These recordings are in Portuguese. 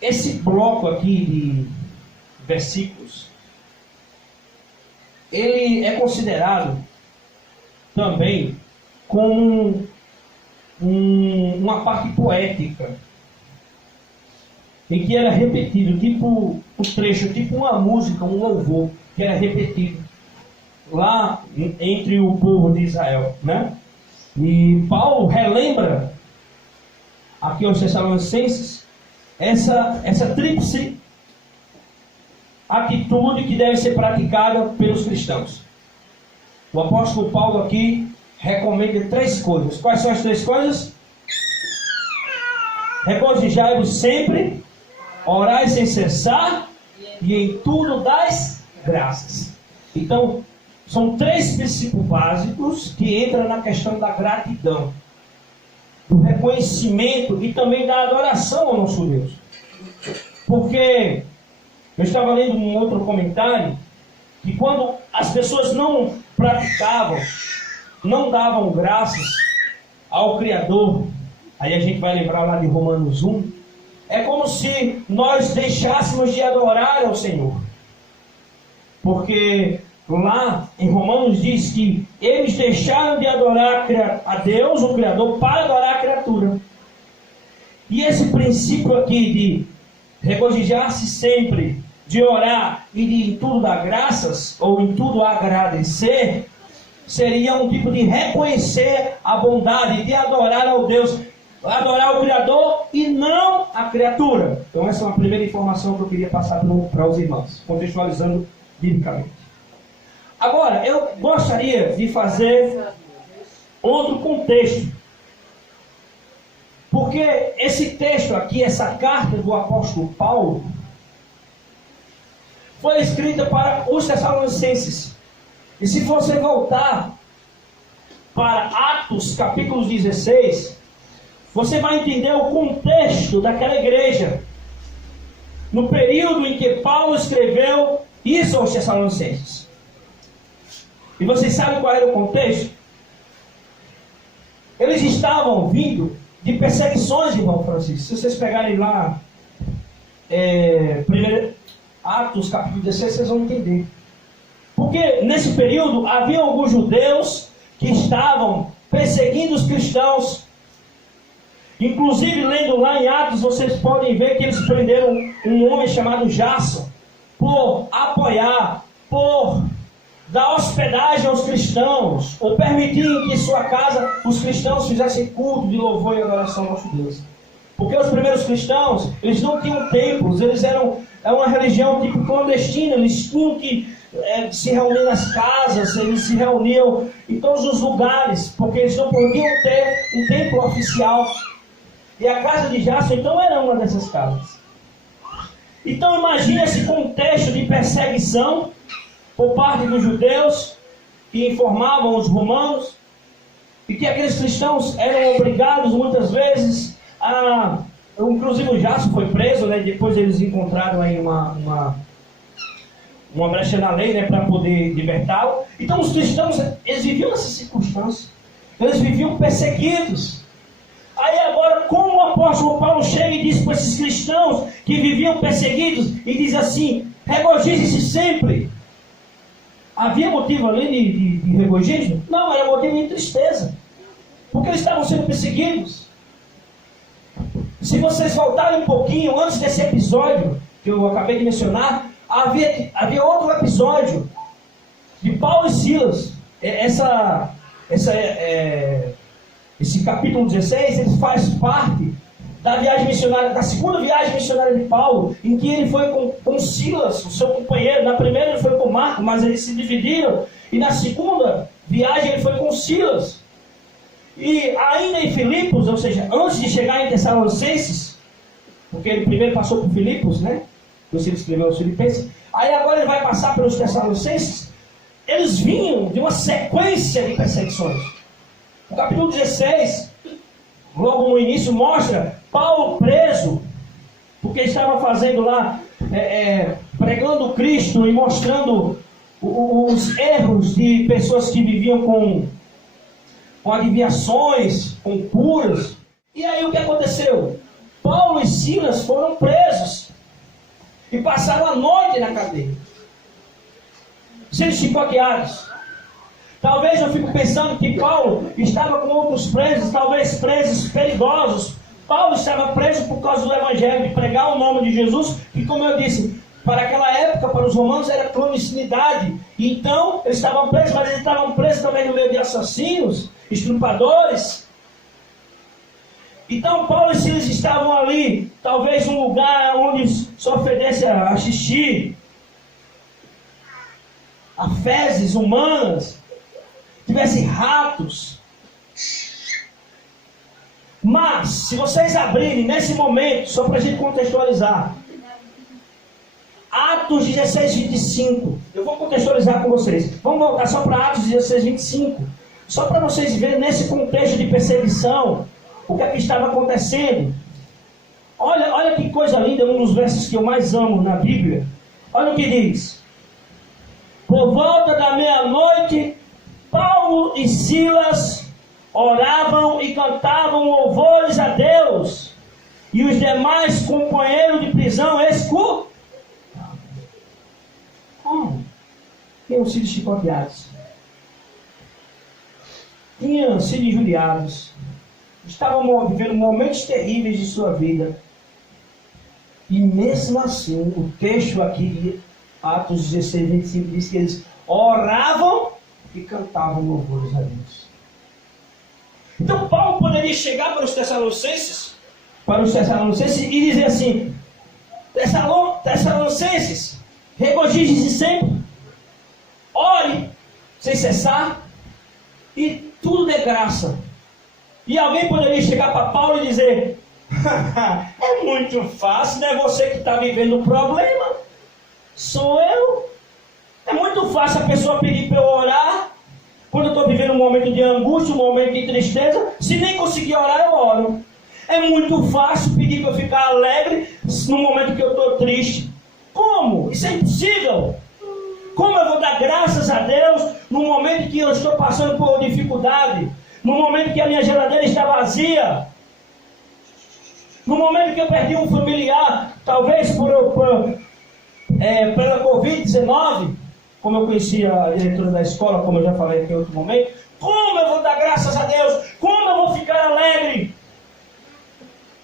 esse bloco aqui de versículos, ele é considerado também como uma parte poética, em que era repetido, tipo um trecho, tipo uma música, um louvor, que era repetido lá entre o povo de Israel, né? E Paulo relembra aqui aos Tessalonicenses essa tríplice atitude que deve ser praticada pelos cristãos. O apóstolo Paulo aqui recomenda 3 coisas. Quais são as 3 coisas? Regozijai-vos sempre, orai sem cessar, e em tudo dais graças. Então, são 3 princípios básicos que entram na questão da gratidão, do reconhecimento e também da adoração ao nosso Deus. Porque eu estava lendo um outro comentário que quando as pessoas não praticavam, não davam graças ao Criador, aí a gente vai lembrar lá de Romanos 1, é como se nós deixássemos de adorar ao Senhor. Porque lá em Romanos diz que eles deixaram de adorar a Deus, o Criador, para adorar a criatura. E esse princípio aqui de regozijar-se sempre, de orar e de em tudo dar graças, ou em tudo agradecer, seria um tipo de reconhecer a bondade, de adorar ao Deus, adorar o Criador e não a criatura. Então essa é uma primeira informação que eu queria passar para os irmãos, contextualizando biblicamente. Agora, eu gostaria de fazer outro contexto. Porque esse texto aqui, essa carta do apóstolo Paulo, foi escrita para os Tessalonicenses. E se você voltar para Atos capítulo 16, você vai entender o contexto daquela igreja, no período em que Paulo escreveu isso aos Tessalonicenses. E vocês sabem qual era o contexto? Eles estavam vindo de perseguições, irmão Francisco. Se vocês pegarem lá Atos capítulo 16, vocês vão entender. Porque nesse período havia alguns judeus que estavam perseguindo os cristãos. Inclusive, lendo lá em Atos, vocês podem ver que eles prenderam um homem chamado Jason por apoiar, por dar hospedagem aos cristãos, ou permitir que em sua casa os cristãos fizessem culto de louvor e adoração ao nosso Deus. Porque os primeiros cristãos, eles não tinham templos, eles eram uma religião tipo clandestina, eles tinham que se reunir nas casas, eles se reuniam em todos os lugares, porque eles não podiam ter um templo oficial. E a casa de Jason, então, era uma dessas casas. Então, imagine esse contexto de perseguição por parte dos judeus, que informavam os romanos, e que aqueles cristãos eram obrigados, muitas vezes, a... Inclusive o Jason foi preso, né? Depois eles encontraram aí uma brecha na lei, né, para poder libertá-lo. Então os cristãos, eles viviam nessas circunstâncias. Eles viviam perseguidos. Aí agora, como o apóstolo Paulo chega e diz para esses cristãos que viviam perseguidos, e diz assim: regozijem-se sempre. Havia motivo ali de regozijo? Não, era motivo de tristeza. Porque eles estavam sendo perseguidos. Se vocês voltarem um pouquinho, antes desse episódio que eu acabei de mencionar, havia outro episódio de Paulo e Silas. Esse capítulo 16, ele faz parte da viagem missionária, da segunda viagem missionária de Paulo, em que ele foi com Silas, o seu companheiro. Na primeira ele foi com Marcos, mas eles se dividiram. E na segunda viagem ele foi com Silas. E ainda em Filipos, ou seja, antes de chegar em Tessalonicenses, porque ele primeiro passou por Filipos, né? Depois ele escreveu aos Filipenses. Aí agora ele vai passar pelos Tessalonicenses. Eles vinham de uma sequência de perseguições. O capítulo 16, logo no início, mostra Paulo preso, porque estava fazendo lá, pregando Cristo e mostrando os erros de pessoas que viviam com adivinhações, com curas. E aí o que aconteceu? Paulo e Silas foram presos e passaram a noite na cadeia, sendo chicoteados. Talvez eu fico pensando que Paulo estava com outros presos, talvez presos perigosos. Paulo estava preso por causa do evangelho, de pregar o nome de Jesus, que, como eu disse, para aquela época, para os romanos, era clandestinidade. Então, eles estavam presos, mas eles estavam presos também no meio de assassinos, estrupadores. Então, Paulo e Silas estavam ali, talvez num lugar onde só fedesse a xixi, a fezes humanas, tivesse ratos. Mas, se vocês abrirem nesse momento, só para a gente contextualizar, Atos 16, 25, eu vou contextualizar com vocês. Vamos voltar só para Atos 16, 25, só para vocês verem nesse contexto de perseguição, o que é que estava acontecendo. Olha que coisa linda, um dos versos que eu mais amo na Bíblia. Olha o que diz: por volta da meia-noite, Paulo e Silas oravam e cantavam louvores a Deus, e os demais companheiros de prisão escutavam. Tinham sido chicoteados, tinham sido injuriados, estavam vivendo momentos terríveis de sua vida, e mesmo assim, o texto aqui de Atos 16, 25 diz que eles oravam e cantavam louvores a Deus. Então Paulo poderia chegar para os Tessalonicenses e dizer assim: Tessalonicenses, regozijem-se sempre, ore sem cessar, e tudo de graça. E alguém poderia chegar para Paulo e dizer: é muito fácil, não é você que está vivendo o problema, sou eu. É muito fácil a pessoa pedir para eu orar quando eu estou vivendo um momento de angústia, um momento de tristeza. Se nem conseguir orar, eu oro. É muito fácil pedir para eu ficar alegre no momento que eu estou triste. Como? Isso é impossível. Como eu vou dar graças a Deus no momento que eu estou passando por dificuldade, no momento que a minha geladeira está vazia, no momento que eu perdi um familiar, talvez pela Covid-19, como eu conheci a diretora da escola, como eu já falei aqui em outro momento. Como eu vou dar graças a Deus? Como eu vou ficar alegre?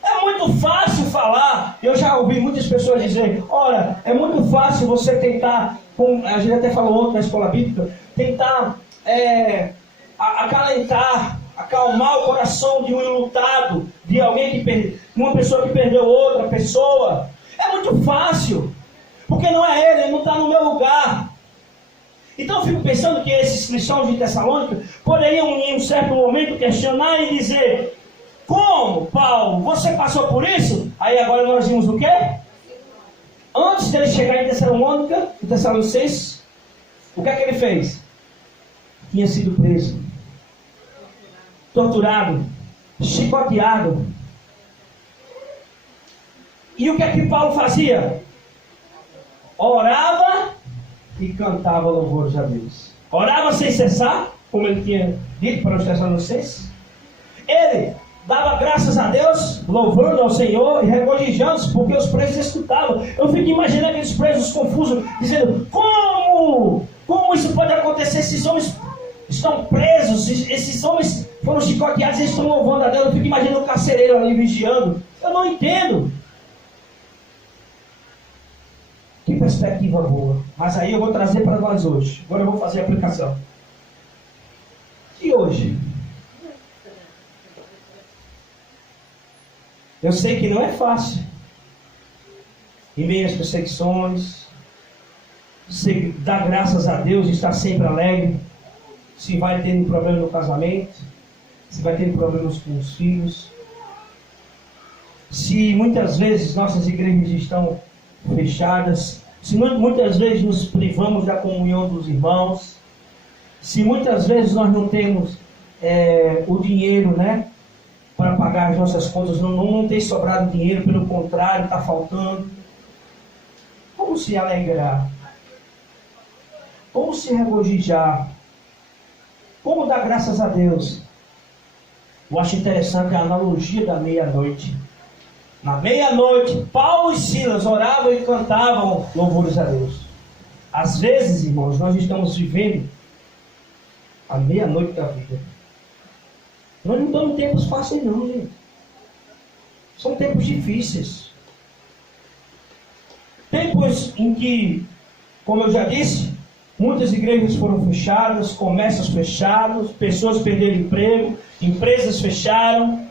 É muito fácil falar. Eu já ouvi muitas pessoas dizer: olha, é muito fácil você tentar, a gente até falou ontem na escola bíblica, tentar acalentar, acalmar o coração de um enlutado, de alguém uma pessoa que perdeu outra pessoa. É muito fácil, porque não é ele não está no meu lugar. Então eu fico pensando que esses cristãos de Tessalônica poderiam em um certo momento questionar e dizer: como, Paulo, você passou por isso? Aí agora nós vimos o quê? Antes dele chegar em Tessalônica, em Tessalonicenses, o que é que ele fez? Tinha sido preso, torturado, chicoteado. E o que é que Paulo fazia? Orava e cantava louvores a Deus. Orava sem cessar, como ele tinha dito para os Tessalonicenses. Ele dava graças a Deus, louvando ao Senhor e regozijando-se, porque os presos escutavam. Eu fico imaginando aqueles presos confusos, dizendo: como isso pode acontecer? Esses homens estão presos, esses homens foram chicoteados e estão louvando a Deus. Eu fico imaginando o carcereiro ali vigiando. Eu não entendo. Que perspectiva boa. Mas aí eu vou trazer para nós hoje. Agora eu vou fazer a aplicação. E hoje? Eu sei que não é fácil. Em meio às perseguições, você dá graças a Deus e estar sempre alegre. Se vai tendo problema no casamento, se vai tendo problemas com os filhos, se muitas vezes nossas igrejas estão fechadas, se muitas vezes nos privamos da comunhão dos irmãos, se muitas vezes nós não temos o dinheiro, né, para pagar as nossas contas, não tem sobrado dinheiro, pelo contrário, está faltando. Como se alegrar? Como se regozijar? Como dar graças a Deus? Eu acho interessante a analogia da meia-noite. Na meia-noite, Paulo e Silas oravam e cantavam louvores a Deus. Às vezes, irmãos, nós estamos vivendo a meia-noite da vida. Nós não estamos em tempos fáceis não, gente. São tempos difíceis. Tempos em que, como eu já disse, muitas igrejas foram fechadas, comércios fechados, pessoas perderam emprego, empresas fecharam.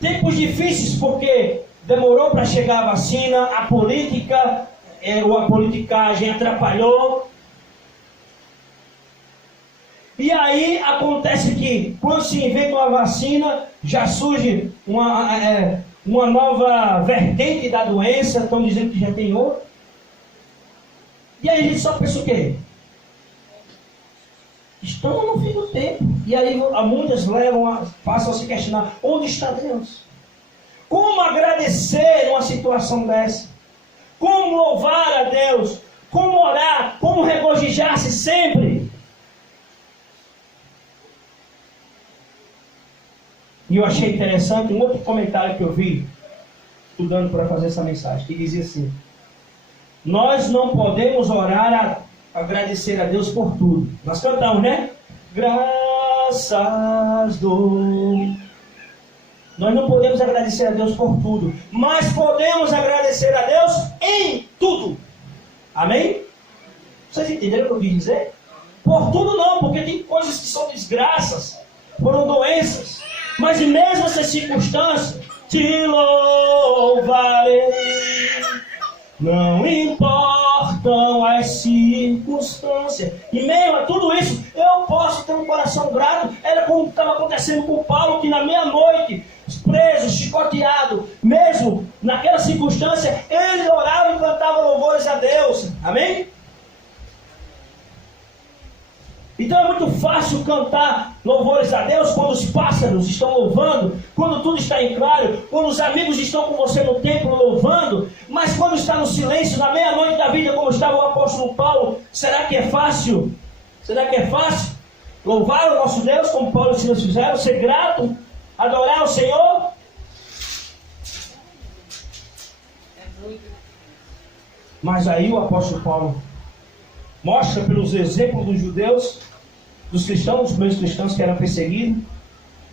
Tempos difíceis porque demorou para chegar a vacina, a política, a politicagem atrapalhou. E aí acontece que quando se inventa uma vacina, já surge uma nova vertente da doença, estão dizendo que já tem outra. E aí a gente só pensa o quê? Estamos no fim do tempo. E aí muitas passam a se questionar, onde está Deus? Como agradecer uma situação dessa? Como louvar a Deus? Como orar? Como regozijar-se sempre? E eu achei interessante um outro comentário que eu vi, estudando para fazer essa mensagem, que dizia assim: nós não podemos orar agradecer a Deus por tudo. Nós cantamos, né? Graças dou. Nós não podemos agradecer a Deus por tudo, mas podemos agradecer a Deus em tudo. Amém? Vocês entenderam o que eu quis dizer? Por tudo não, porque tem coisas que são desgraças, foram doenças. Mas e mesmo essas circunstâncias, te louvarei. Não importam as circunstâncias. E meio a tudo isso, eu posso ter um coração grato. Era como estava acontecendo com Paulo, que na meia-noite, preso, chicoteado, mesmo naquela circunstância, ele orava e cantava louvores a Deus. Amém? Então é muito fácil cantar louvores a Deus quando os pássaros estão louvando, quando tudo está em claro, quando os amigos estão com você no templo louvando, mas quando está no silêncio, na meia-noite da vida, como estava o apóstolo Paulo, será que é fácil? Será que é fácil louvar o nosso Deus como Paulo e Silas fizeram, ser grato, adorar o Senhor? Mas aí o apóstolo Paulo mostra pelos exemplos dos judeus, dos cristãos, dos primeiros cristãos que eram perseguidos,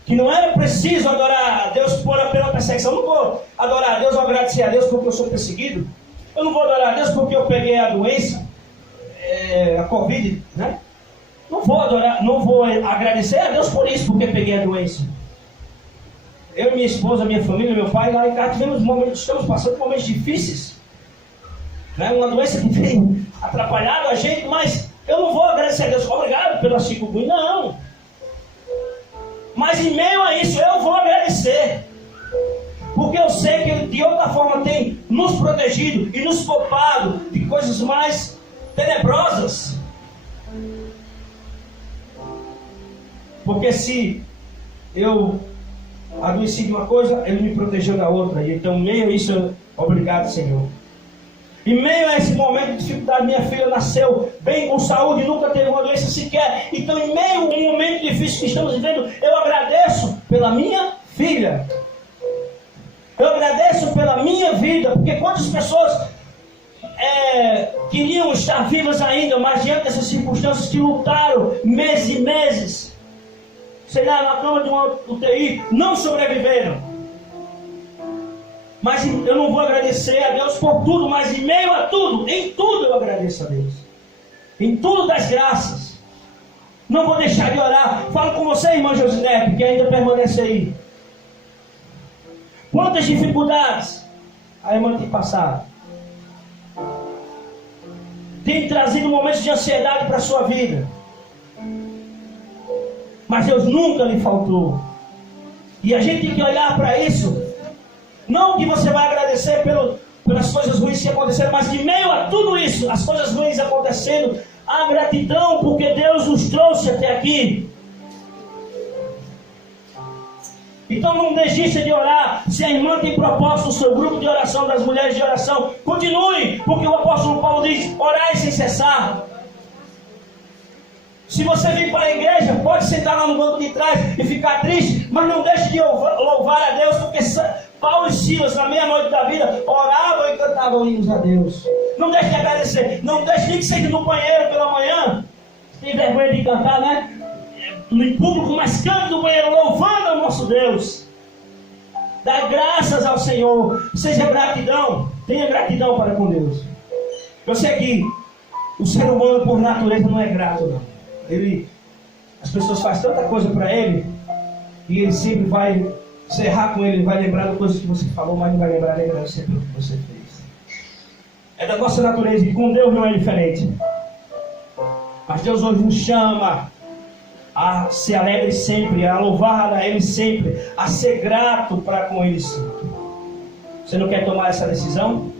que não era preciso adorar a Deus pela perseguição. Eu não vou adorar a Deus ou agradecer a Deus porque eu sou perseguido. Eu não vou adorar a Deus porque eu peguei a doença, a Covid, né? Não vou agradecer a Deus por isso, porque peguei a doença. Eu, minha esposa, minha família, meu pai, lá em casa estamos passando momentos difíceis. Né? Uma doença que tem atrapalhado a gente, mas eu não vou agradecer a Deus, obrigado pela chikungunya, não. Mas em meio a isso eu vou agradecer, porque eu sei que Ele de outra forma tem nos protegido e nos poupado de coisas mais tenebrosas. Porque se eu adoeci de uma coisa, Ele me protegeu da outra, e então em meio a isso, obrigado, Senhor. Em meio a esse momento de dificuldade, minha filha nasceu bem, com saúde, nunca teve uma doença sequer. Então, em meio a um momento difícil que estamos vivendo, eu agradeço pela minha filha. Eu agradeço pela minha vida, porque quantas pessoas queriam estar vivas ainda, mas diante dessas circunstâncias que lutaram meses e meses, sei lá, na cama de uma UTI, não sobreviveram. Mas eu não vou agradecer a Deus por tudo, mas em meio a tudo, em tudo eu agradeço a Deus. Em tudo das graças. Não vou deixar de orar. Falo com você, irmã Josinepe, que ainda permanece aí. Quantas dificuldades a irmã tem passado? Tem trazido momentos de ansiedade para a sua vida. Mas Deus nunca lhe faltou. E a gente tem que olhar para isso. Não que você vai agradecer pelas coisas ruins que aconteceram, mas que em meio a tudo isso, as coisas ruins acontecendo, a gratidão porque Deus nos trouxe até aqui. Então não desista de orar. Se a irmã tem proposto o seu grupo de oração, das mulheres de oração, continue, porque o apóstolo Paulo diz, orai sem cessar. Se você vir para a igreja, pode sentar lá no banco de trás e ficar triste, mas não deixe de louvar a Deus, porque Paulo e Silas, na meia-noite da vida, oravam e cantavam hinos a Deus. Não deixe de agradecer, não deixe nem que seja no banheiro pela manhã. Tem vergonha de cantar, né? No público, mas cante no banheiro, louvando ao nosso Deus. Dá graças ao Senhor, seja gratidão, tenha gratidão para com Deus. Eu sei que o ser humano por natureza não é grato, não. As pessoas fazem tanta coisa para ele, e ele sempre vai se errar com ele, vai lembrar das coisas que você falou, mas não vai lembrar sempre o que você fez. É da nossa natureza, e com Deus não é diferente. Mas Deus hoje nos chama a ser alegre sempre, a louvar a Ele sempre, a ser grato para com Ele sempre. Você não quer tomar essa decisão?